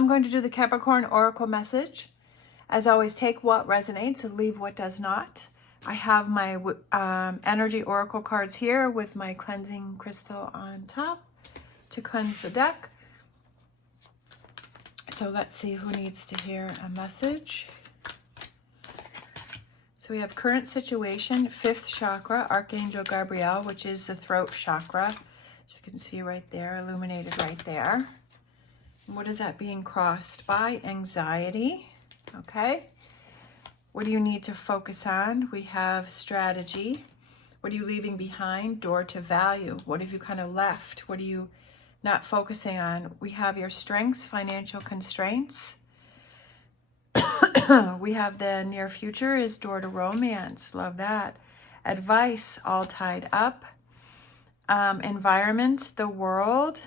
I'm going to do the Capricorn Oracle message. As always, take what resonates and leave what does not. I have my energy oracle cards here with my cleansing crystal on top to cleanse the deck. So let's see who needs to hear a message. So we have current situation, 5th chakra, Archangel Gabriel, which is the throat chakra. As you can see right there, illuminated right there. What is that being crossed by? Anxiety. Okay. What do you need to focus on? We have strategy. What are you leaving behind? Door to value. What have you kind of left? What are you not focusing on? We have your strengths, financial constraints. We have the near future is door to romance. Love that. Advice, all tied up. Environment, the world.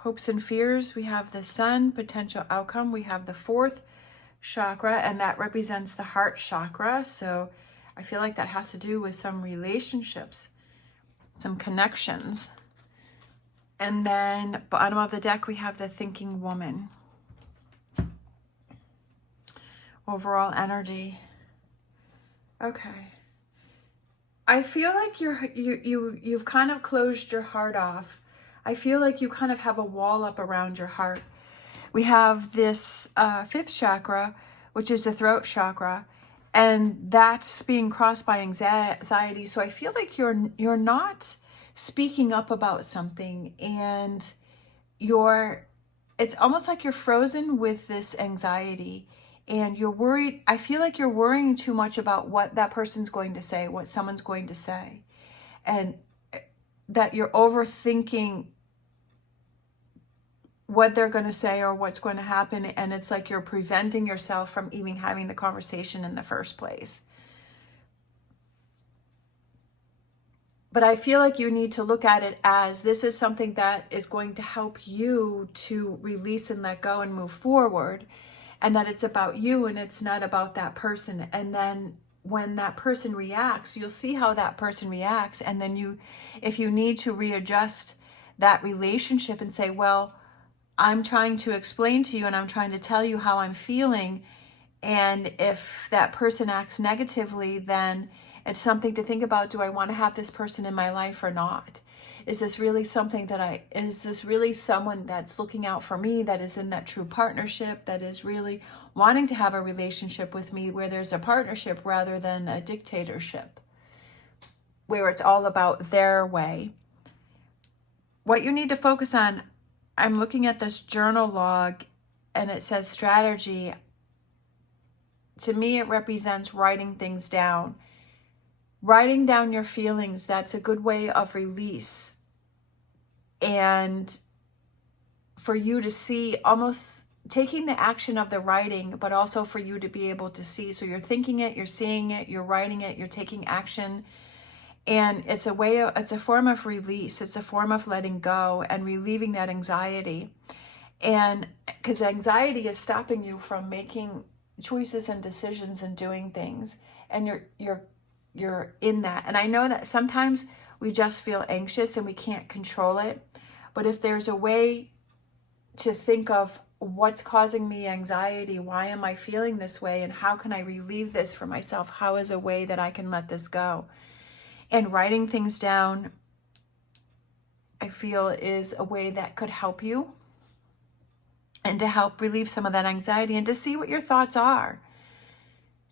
Hopes and fears, we have the sun. Potential outcome, we have the 4th chakra, and that represents the heart chakra. So I feel like that has to do with some relationships, some connections. And then bottom of the deck, we have the thinking woman. Overall energy. Okay. I feel like you've kind of closed your heart off. I feel like you kind of have a wall up around your heart. We have this 5th chakra, which is the throat chakra, and that's being crossed by anxiety. So I feel like you're not speaking up about something, and it's almost like you're frozen with this anxiety, and you're worried. I feel like you're worrying too much about what that person's going to say, what someone's going to say, and that you're overthinking what they're going to say or what's going to happen, and it's like you're preventing yourself from even having the conversation in the first place. But I feel like you need to look at it as this is something that is going to help you to release and let go and move forward, and that it's about you and it's not about that person. And then when that person reacts, you'll see how that person reacts, and then if you need to readjust that relationship and say, well, I'm trying to explain to you and I'm trying to tell you how I'm feeling, and if that person acts negatively, then it's something to think about. Do I want to have this person in my life or not? Is this really something is this really someone that's looking out for me, that is in that true partnership, that is really wanting to have a relationship with me where there's a partnership rather than a dictatorship, where it's all about their way? What you need to focus on, I'm looking at this journal log and it says strategy. To me, it represents writing things down. Writing down your feelings, that's a good way of release. And for you to see, almost taking the action of the writing, but also for you to be able to see. So you're thinking it, you're seeing it, you're writing it, you're taking action. And it's a form of release. It's a form of letting go and relieving that anxiety. And because anxiety is stopping you from making choices and decisions and doing things. And you're in that. And I know that sometimes we just feel anxious and we can't control it. But if there's a way to think of what's causing me anxiety, why am I feeling this way, and how can I relieve this for myself? How is a way that I can let this go? And writing things down, I feel, is a way that could help you and to help relieve some of that anxiety and to see what your thoughts are.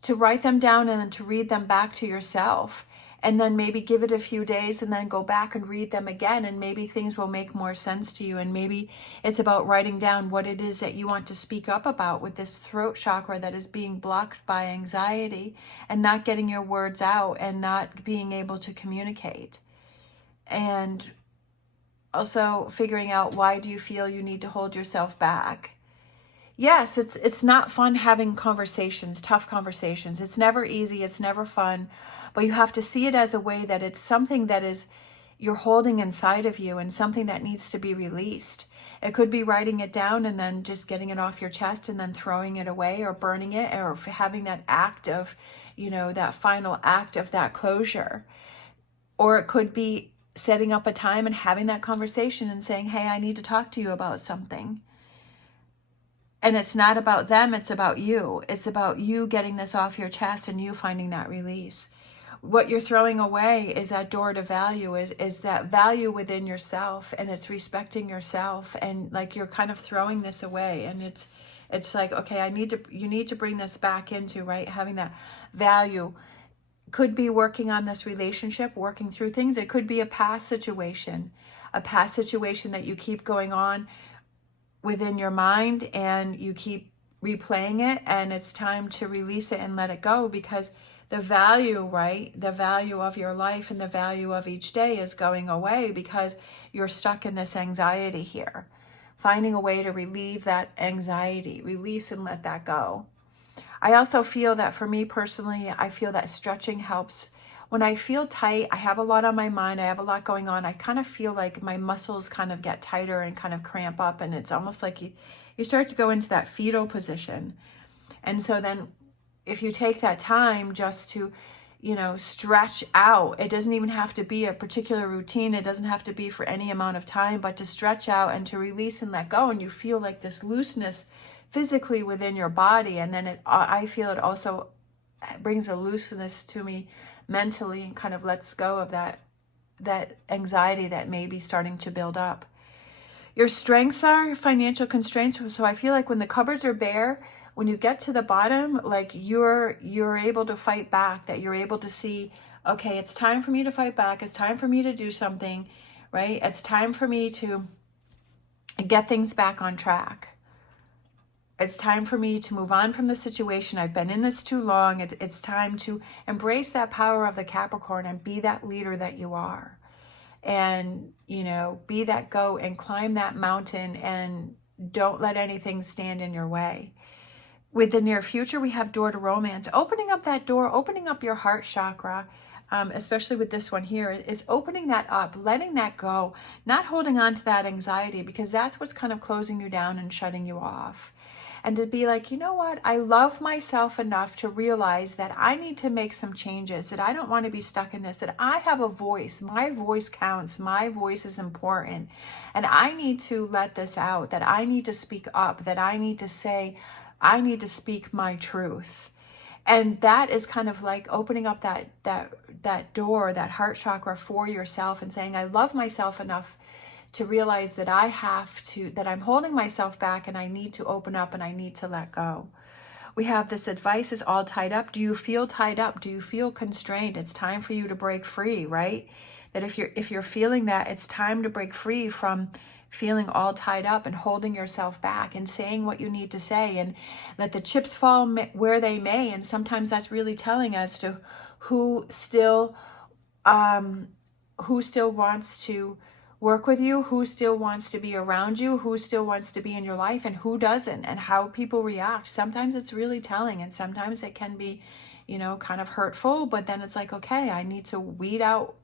To write them down and then to read them back to yourself, and then maybe give it a few days and then go back and read them again, and maybe things will make more sense to you. And maybe it's about writing down what it is that you want to speak up about with this throat chakra that is being blocked by anxiety and not getting your words out and not being able to communicate. And also figuring out, why do you feel you need to hold yourself back? Yes, it's not fun having conversations, tough conversations. It's never easy. It's never fun. But you have to see it as a way that it's something that is you're holding inside of you and something that needs to be released. It could be writing it down and then just getting it off your chest and then throwing it away or burning it, or having that act of, that final act of that closure. Or it could be setting up a time and having that conversation and saying, hey, I need to talk to you about something. And it's not about them, it's about you. It's about you getting this off your chest and you finding that release. What you're throwing away is that door to value, is that value within yourself, and it's respecting yourself, and like you're kind of throwing this away, and it's like, okay, you need to bring this back into, right, having that value. Could be working on this relationship, working through things. It could be a past situation that you keep going on within your mind and you keep replaying it, and it's time to release it and let it go, because the value, right, the value of your life and the value of each day is going away because you're stuck in this anxiety here. Finding a way to relieve that anxiety, release and let that go. I also feel that for me personally, I feel that stretching helps. When I feel tight, I have a lot on my mind, I have a lot going on, I kind of feel like my muscles kind of get tighter and kind of cramp up, and it's almost like you start to go into that fetal position. And so then if you take that time just to, stretch out, it doesn't even have to be a particular routine, it doesn't have to be for any amount of time, but to stretch out and to release and let go, and you feel like this looseness physically within your body, and then I feel it also brings a looseness to me mentally and kind of lets go of that anxiety that may be starting to build up. Your strengths are financial constraints. So I feel like when the cupboards are bare, when you get to the bottom, like you're able to fight back, that you're able to see, okay, it's time for me to fight back. It's time for me to do something, right? It's time for me to get things back on track. It's time for me to move on from the situation. I've been in this too long. It's time to embrace that power of the Capricorn and be that leader that you are. And, be that goat and climb that mountain and don't let anything stand in your way. With the near future, we have door to romance. Opening up that door, opening up your heart chakra, especially with this one here, is opening that up, letting that go, not holding on to that anxiety, because that's what's kind of closing you down and shutting you off. And to be like, you know what, I love myself enough to realize that I need to make some changes, that I don't want to be stuck in this, that I have a voice, my voice counts, my voice is important, and I need to let this out, that I need to speak up, that I need to say, I need to speak my truth. And that is kind of like opening up that door, that heart chakra for yourself, and saying, I love myself enough to realize that that I'm holding myself back, and I need to open up and I need to let go. We have this advice is all tied up. Do you feel tied up? Do you feel constrained? It's time for you to break free, right? That if you're feeling that, it's time to break free from feeling all tied up and holding yourself back and saying what you need to say, and let the chips fall where they may. And sometimes that's really telling as to who still wants to work with you, who still wants to be around you, who still wants to be in your life, and who doesn't, and how people react. Sometimes it's really telling, and sometimes it can be, kind of hurtful, but then it's like, okay, I need to weed out,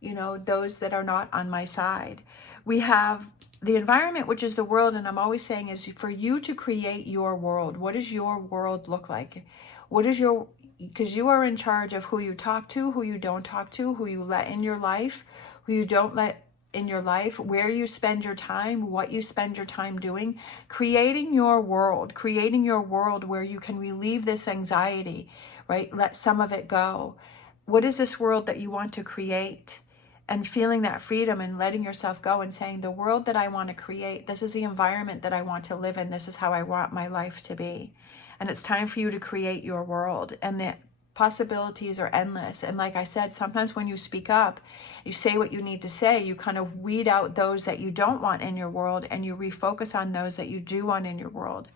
those that are not on my side. We have the environment, which is the world, and I'm always saying is for you to create your world. What does your world look like? Because you are in charge of who you talk to, who you don't talk to, who you let in your life, who you don't let in your life, where you spend your time, what you spend your time doing, creating your world where you can relieve this anxiety, right? Let some of it go. What is this world that you want to create? And feeling that freedom and letting yourself go and saying, the world that I want to create, this is the environment that I want to live in, this is how I want my life to be. And it's time for you to create your world. And the possibilities are endless. And like I said, sometimes when you speak up, you say what you need to say, you kind of weed out those that you don't want in your world, and you refocus on those that you do want in your world.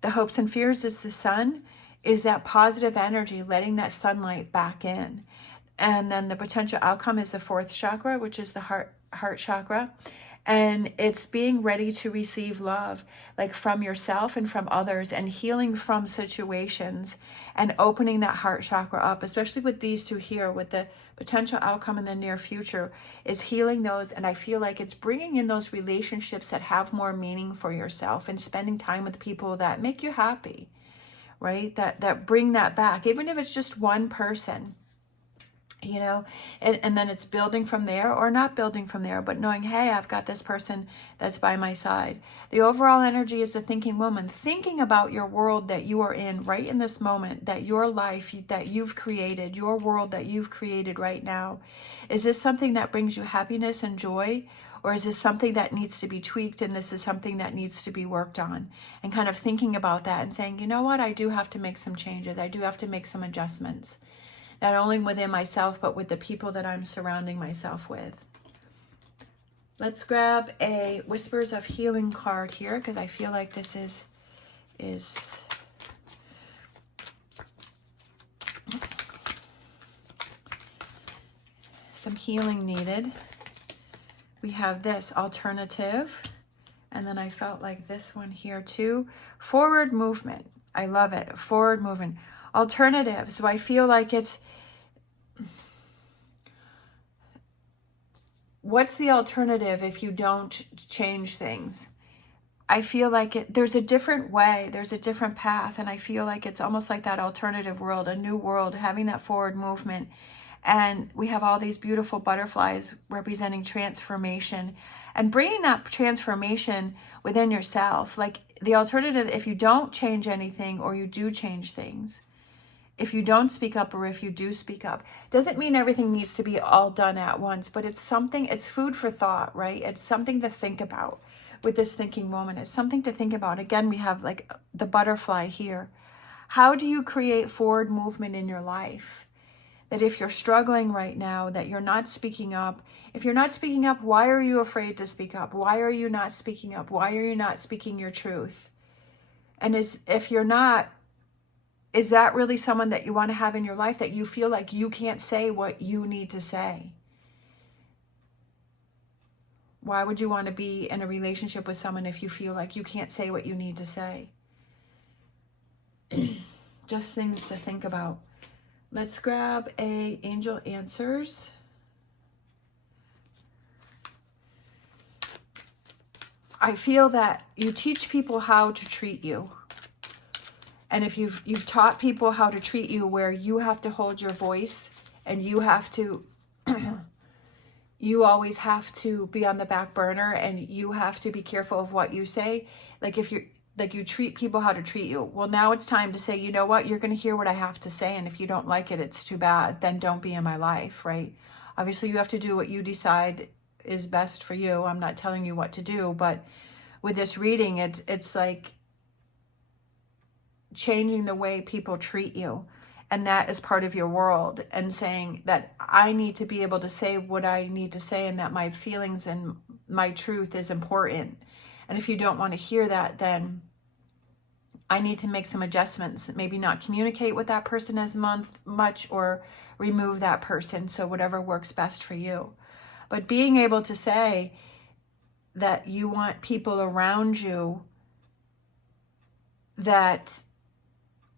The hopes and fears is the sun, is that positive energy, letting that sunlight back in. And then the potential outcome is the fourth chakra, which is the heart chakra. And it's being ready to receive love, like from yourself and from others, and healing from situations, and opening that heart chakra up, especially with these two here, with the potential outcome in the near future, is healing those. And I feel like it's bringing in those relationships that have more meaning for yourself, and spending time with people that make you happy, right? That bring that back, even if it's just one person. you know, and then it's building from there or not building from there, but knowing, hey, I've got this person that's by my side. The overall energy is a thinking woman, thinking about your world that you are in right in this moment, that your life that you've created, your world that you've created right now. Is this something that brings you happiness and joy? Or is this something that needs to be tweaked, and this is something that needs to be worked on? And kind of thinking about that and saying, you know what, I do have to make some changes. I do have to make some adjustments. Not only within myself, but with the people that I'm surrounding myself with. Let's grab a Whispers of Healing card here, because I feel like this is some healing needed. We have this alternative, and then I felt like this one here too. Forward movement. I love it. Forward movement. Alternative. So I feel like it's, what's the alternative if you don't change things? I feel like there's a different way, there's a different path, and I feel like it's almost like that alternative world, a new world, having that forward movement. And we have all these beautiful butterflies representing transformation and bringing that transformation within yourself. Like the alternative, if you don't change anything or you do change things, if you don't speak up or if you do speak up, doesn't mean everything needs to be all done at once, but it's something, it's food for thought, right? It's something to think about with this thinking woman. It's something to think about. Again, we have like the butterfly here. How do you create forward movement in your life? That if you're struggling right now, that you're not speaking up. If you're not speaking up, why are you afraid to speak up? Why are you not speaking up? Why are you not speaking your truth? And if you're not, is that really someone that you want to have in your life, that you feel like you can't say what you need to say? Why would you want to be in a relationship with someone if you feel like you can't say what you need to say? Just things to think about. Let's grab a Angel Answers. I feel that you teach people how to treat you. And if you've taught people how to treat you, where you have to hold your voice and you have to, you always have to be on the back burner and you have to be careful of what you say. Like if you're, like you treat people how to treat you. Well, now it's time to say, you know what, you're going to hear what I have to say. And if you don't like it, it's too bad. Then don't be in my life, right? Obviously, you have to do what you decide is best for you. I'm not telling you what to do, but with this reading, it's like changing the way people treat you. And that is part of your world, and saying that I need to be able to say what I need to say, and that my feelings and my truth is important. And if you don't want to hear that, then I need to make some adjustments. Maybe not communicate with that person as much, or remove that person. So whatever works best for you. But being able to say that you want people around you that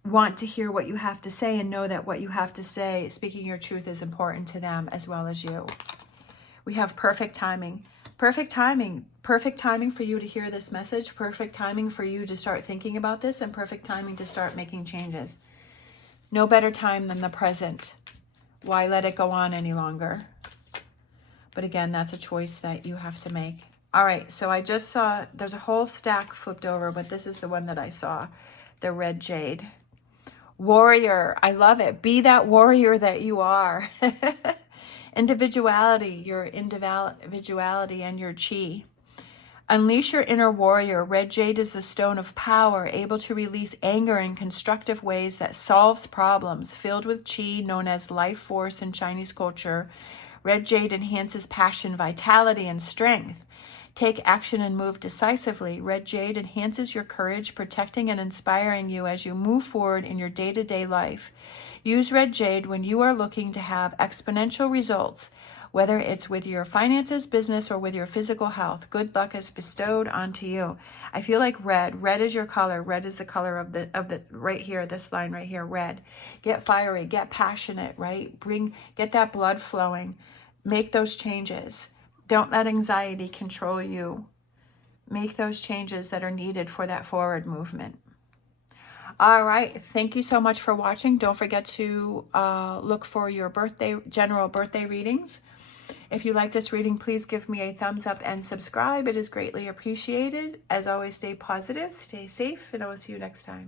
want to hear what you have to say, and know that what you have to say, speaking your truth, is important to them as well as you. We have perfect timing. Perfect timing. Perfect timing for you to hear this message. Perfect timing for you to start thinking about this, and perfect timing to start making changes. No better time than the present. Why let it go on any longer? But again, that's a choice that you have to make. All right, so I just saw, there's a whole stack flipped over, but this is the one that I saw, the red jade. Warrior, I love it. Be that warrior that you are. Individuality, your individuality and your chi. Unleash your inner warrior. Red jade is the stone of power, able to release anger in constructive ways that solves problems. Filled with chi, known as life force in Chinese culture, red jade enhances passion, vitality, and strength. Take action and move decisively. Red jade enhances your courage, protecting and inspiring you as you move forward in your day-to-day life. Use red jade when you are looking to have exponential results, whether it's with your finances, business, or with your physical health. Good luck is bestowed onto you. I feel like red. Red is your color. Red is the color of the right here, this line right here, red. Get fiery, get passionate, right? Get that blood flowing. Make those changes. Don't let anxiety control you. Make those changes that are needed for that forward movement. All right. Thank you so much for watching. Don't forget to look for your general birthday readings. If you like this reading, please give me a thumbs up and subscribe. It is greatly appreciated. As always, stay positive, stay safe, and I will see you next time.